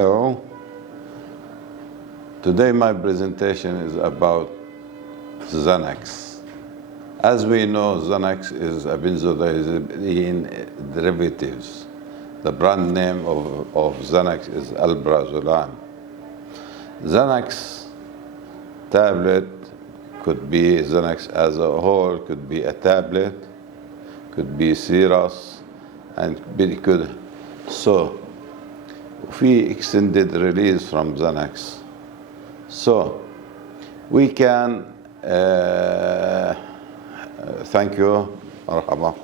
Hello. Today my presentation is about XANAX. As we know, XANAX is a benzodiazepine derivatives. The brand name of XANAX is ALPRAZOLAM. XANAX tablet could be XANAX as a whole, could be a tablet, could be serous, and could so we extended release from XANAX. So we can thank you. Marhaba.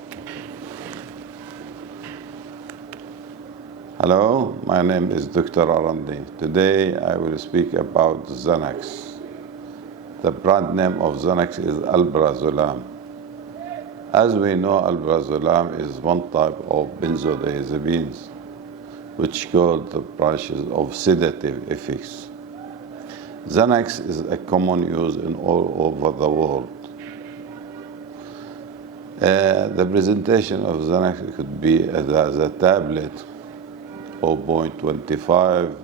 Hello, my name is Dr. Arandi. Today I will speak about XANAX. The brand name of XANAX is ALPRAZOLAM. As we know, ALPRAZOLAM is one type of benzodiazepines, which called the branches of sedative effects. XANAX is a common use in all over the world. The presentation of XANAX could be as a tablet, 0.25,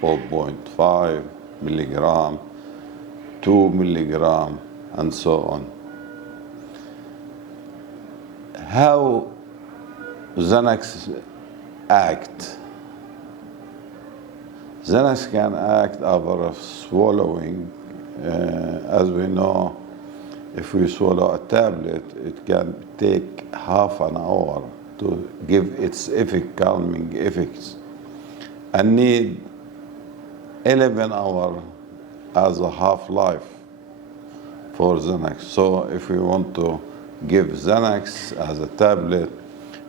0.5 milligram, 2 milligram, and so on. How XANAX act? XANAX can act after swallowing. As we know, if we swallow a tablet, it can take half an hour to give its calming effects, and need 11 hours as a half-life for XANAX. So if we want to give XANAX as a tablet,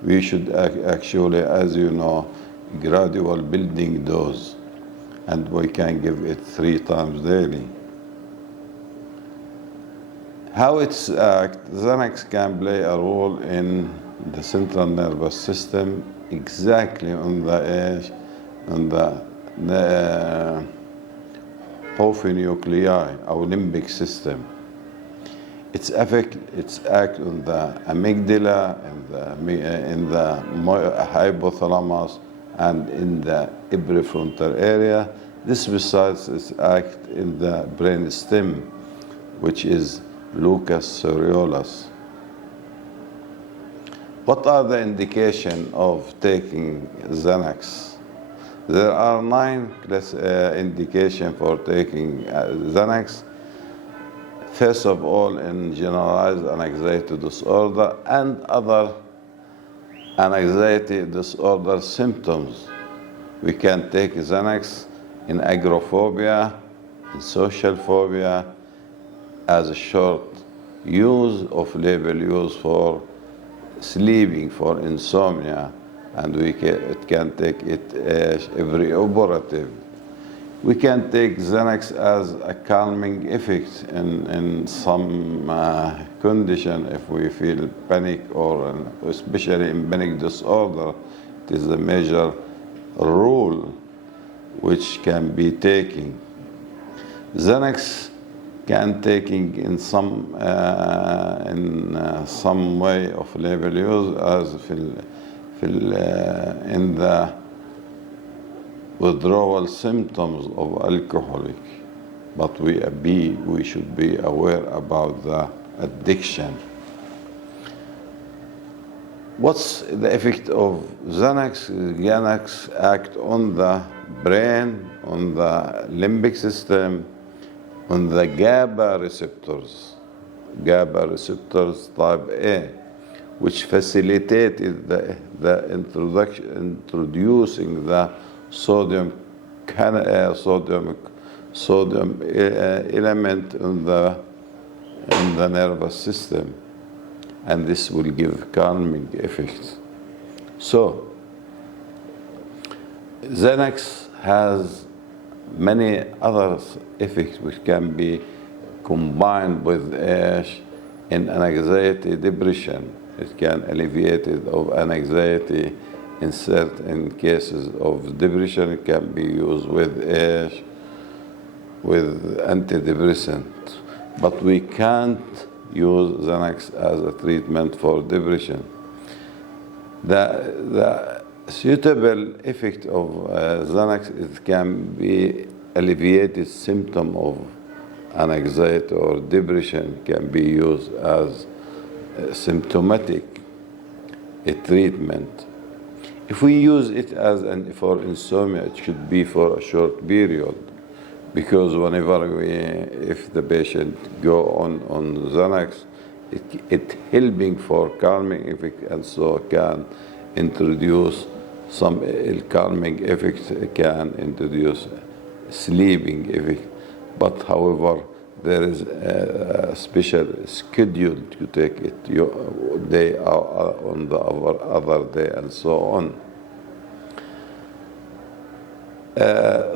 we should actually, as you know, gradual building dose, and we can give it 3 times daily. How it's XANAX can play a role in the central nervous system, exactly on the edge, on the hypophynuclei, or limbic system. It's act on the amygdala, in the hypothalamus, and in the prefrontal area. This besides its act in the brain stem, which is Lucas cereulus. What are the indications of taking XANAX? There are 9 indications for taking XANAX. First of all, in generalized anxiety disorder and other anxiety disorder symptoms, we can take XANAX in agoraphobia, in social phobia, as a short use of label use for sleeping, for insomnia, and it can take it every operative. We can take XANAX as a calming effect in some condition if we feel panic, or especially in panic disorder. It is a major rule which can be taken. XANAX can taking in some way of label use as in the withdrawal symptoms of alcoholic, but we should be aware about the addiction. What's the effect of XANAX? XANAX act on the brain, on the limbic system, on the GABA receptors type A, which facilitated the introducing the sodium element in the nervous system, and this will give calming effects. So XANAX has many other effects which can be combined with in anxiety depression. It can alleviate it of anxiety. In certain cases of depression, it can be used with antidepressant. But we can't use XANAX as a treatment for depression. The suitable effect of XANAX, it can be alleviated symptom of an anxiety or depression, can be used as symptomatic treatment. If we use it as for insomnia, it should be for a short period, because whenever if the patient go on XANAX, it helping for calming effect, and so can introduce some calming effects, can introduce sleeping effect. But however, there is a special schedule to take it, day on the other day, and so on.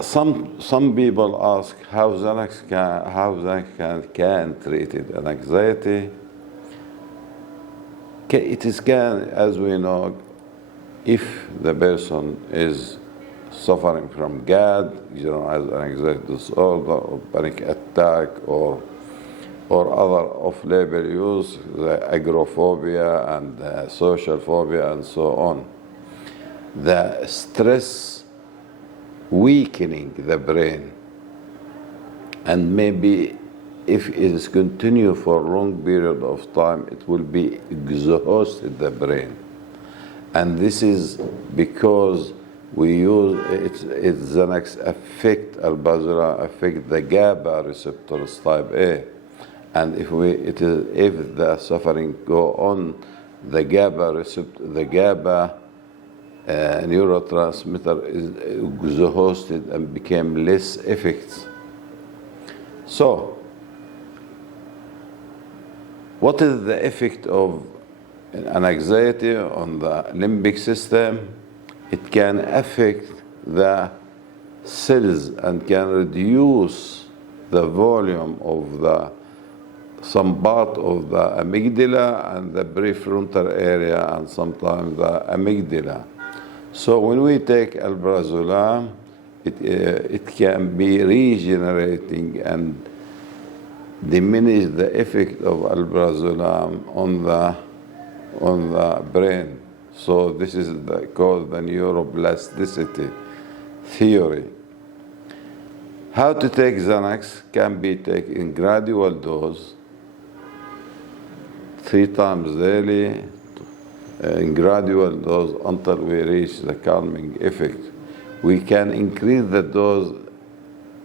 Some people ask how XANAX can treat it, an anxiety. It is can, as we know, if the person is suffering from GAD, generalized anxiety disorder, or panic attack, or other off-label use, the agoraphobia and social phobia, and so on. The stress weakening the brain, and maybe if it is continue for a long period of time, it will be exhausted the brain. And this is because we use it's XANAX affect ALPRAZOLAM affect the GABA receptors type A, and if the suffering go on the GABA receptor, the GABA neurotransmitter is exhausted and became less effective. So, what is the effect of an anxiety on the limbic system? It can affect the cells and can reduce the volume of some part of the amygdala and the prefrontal area, and sometimes the amygdala. So when we take ALPRAZOLAM, it can be regenerating and diminish the effect of ALPRAZOLAM on the brain. So this is called the neuroplasticity theory. How to take XANAX can be taken in gradual dose, 3 times daily, in gradual dose until we reach the calming effect. We can increase the dose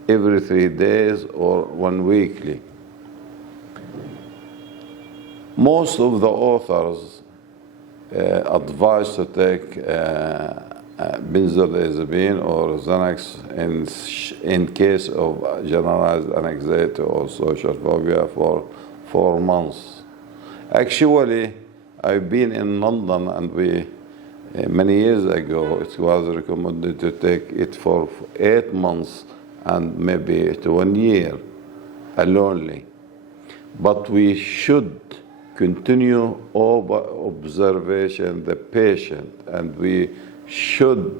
every 3 days or 1 weekly. Most of the authors advise to take benzodiazepine or XANAX in case of generalized anxiety or social phobia for 4 months. Actually, I've been in London, and many years ago, it was recommended to take it for 8 months and maybe to 1 year alone. But we should continue observation the patient, and we should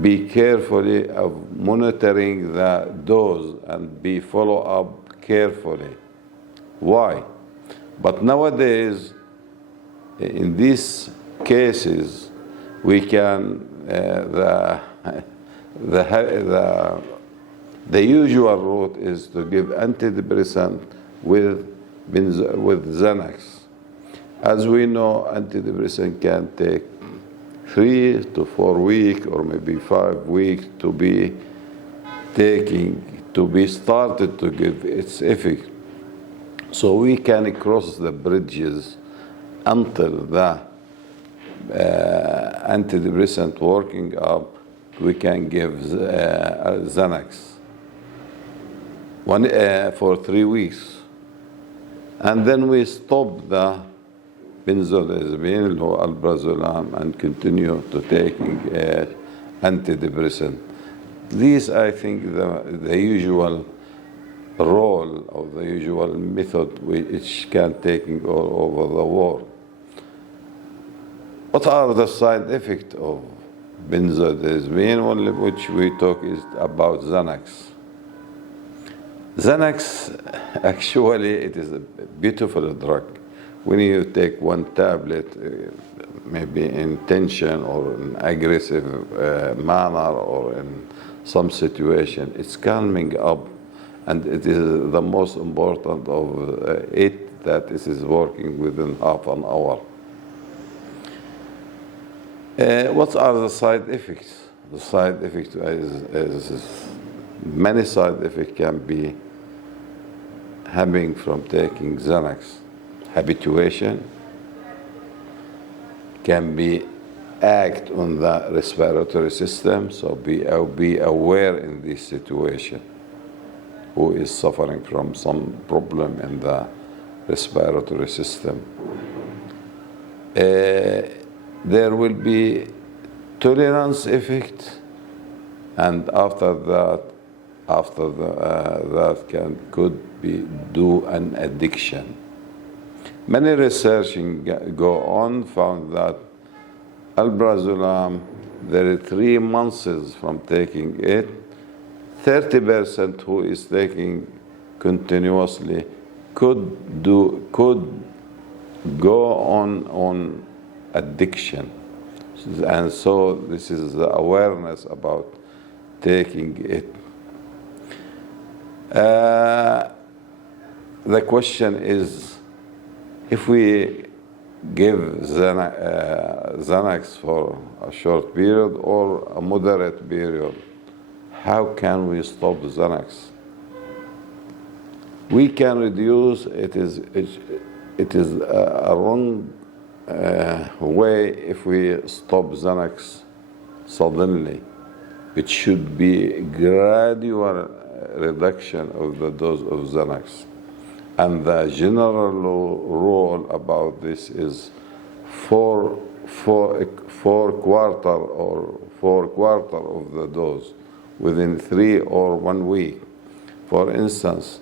be carefully of monitoring the dose and be follow up carefully. Why? But nowadays, in these cases, we can the usual route is to give antidepressant with XANAX. As we know, antidepressant can take 3 to 4 weeks or maybe 5 weeks to be started to give its effect. So we can cross the bridges until the antidepressant working up. We can give XANAX for 3 weeks. And then we stop the benzodiazepine or ALPRAZOLAM and continue to taking antidepressant. These, I think, the usual role of the usual method which can taking all over the world. What are the side effects of benzodiazepine? Only which we talk is about XANAX. XANAX, actually, it is a beautiful drug. when you take one tablet, maybe in tension or in aggressive manner or in some situation, it's calming up, and it is the most important of it that it is working within half an hour. What are the side effects? The side effect is many side effects can be having from taking XANAX. Habituation can be act on the respiratory system, so be aware in this situation who is suffering from some problem in the respiratory system. There will be tolerance effect, and after that could be do an addiction. Many researching go on found that ALPRAZOLAM, there are 3 months from taking it, 30% who is taking continuously could go on addiction. And so this is the awareness about taking it. The question is, if we give XANAX for a short period or a moderate period, how can we stop XANAX? We can reduce, it is a wrong way if we stop XANAX suddenly. It should be gradual reduction of the dose of XANAX. And the general rule about this is four quarter of the dose within 3 or 1 week. For instance,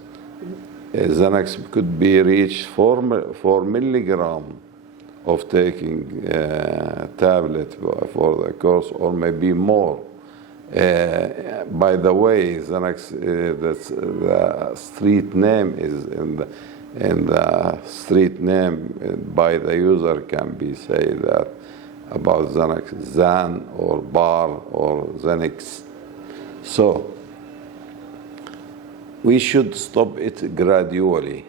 XANAX could be reached 4 milligram of taking tablet for the course, or maybe more. By the way, XANAX, the street name is in the street name by the user can be say that about XANAX, Zan or Bar or Xanax. So we should stop it gradually.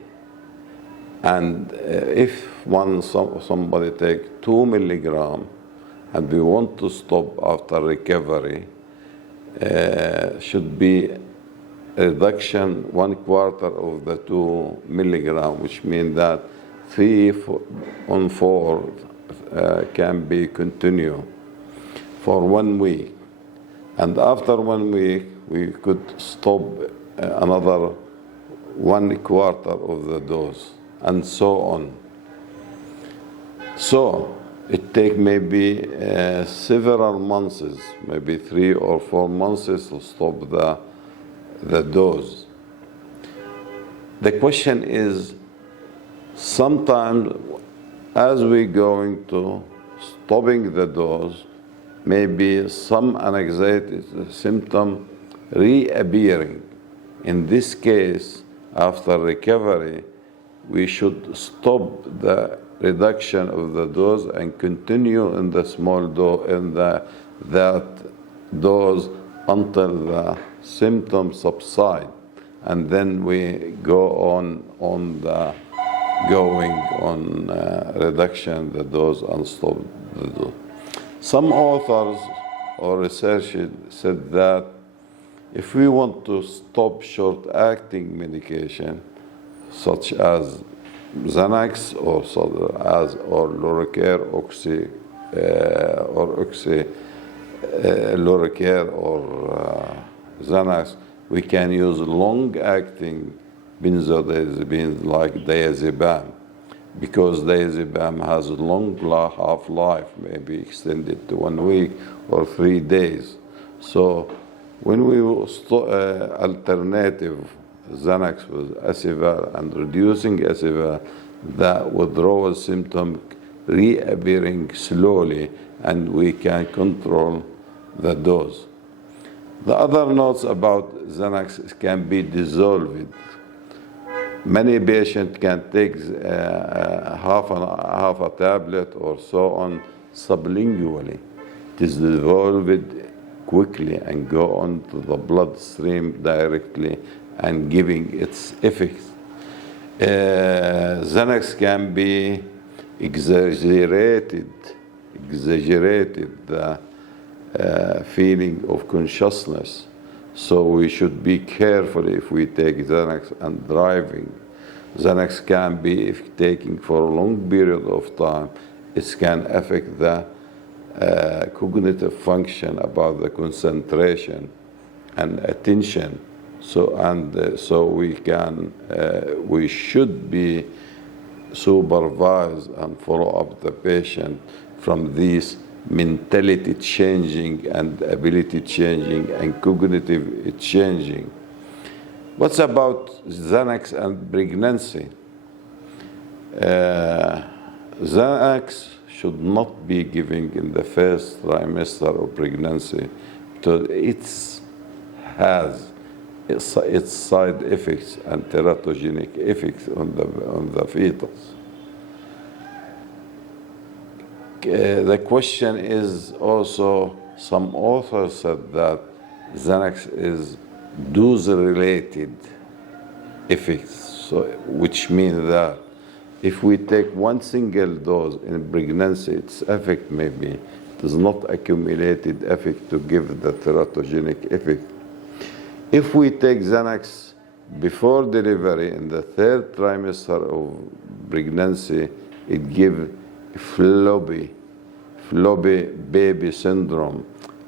And if somebody take 2 milligram and we want to stop after recovery, should be a reduction 1/4 of the 2 milligram, which means that 3 on 4 can be continue for 1 week. And after 1 week, we could stop another 1/4 of the dose, and so on. So it take maybe several months, maybe 3 or 4 months to stop the dose. The question is, sometimes as we going to stopping the dose, maybe some anxiety symptom reappearing. In this case, after recovery, we should stop the reduction of the dose and continue in the small dose, that dose until the symptoms subside, and then we go on the reduction the dose and stop the dose. Some authors or researchers said that if we want to stop short-acting medication, such as XANAX or Loricare, Loricare or XANAX, we can use long-acting benzodiazepines like diazepam, because diazepam has a long half-life, maybe extended to 1 week or 3 days. So when we alternative XANAX with Acivir and reducing Acivir, the withdrawal symptom reappearing slowly, and we can control the dose. The other notes about XANAX can be dissolved. Many patients can take half a tablet or so on sublingually. It is devolved quickly and go on to the bloodstream directly and giving its effects. XANAX can be exaggerated the feeling of consciousness. So we should be careful if we take XANAX and driving. XANAX can be, if taken for a long period of time, it can affect the cognitive function about the concentration and attention. So we should be supervise and follow up the patient from these mentality changing and ability changing and cognitive changing. What's about XANAX and pregnancy? XANAX should not be given in the first trimester of pregnancy because it has its side effects and teratogenic effects on the fetus. The question is also, some authors said that XANAX is dose-related effects, so, which means that if we take one single dose in pregnancy, its effect maybe does not accumulated effect to give the teratogenic effect. If we take XANAX before delivery in the third trimester of pregnancy, it gives floppy baby syndrome,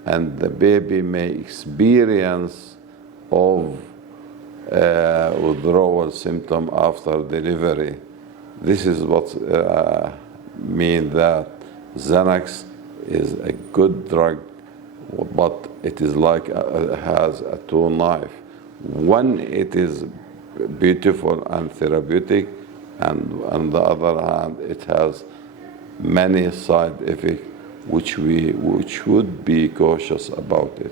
and the baby may experience of withdrawal symptom after delivery. This is what means that XANAX is a good drug, but it is like has a two knife. One, it is beautiful and therapeutic, and on the other hand, it has many side effects which would be cautious about it.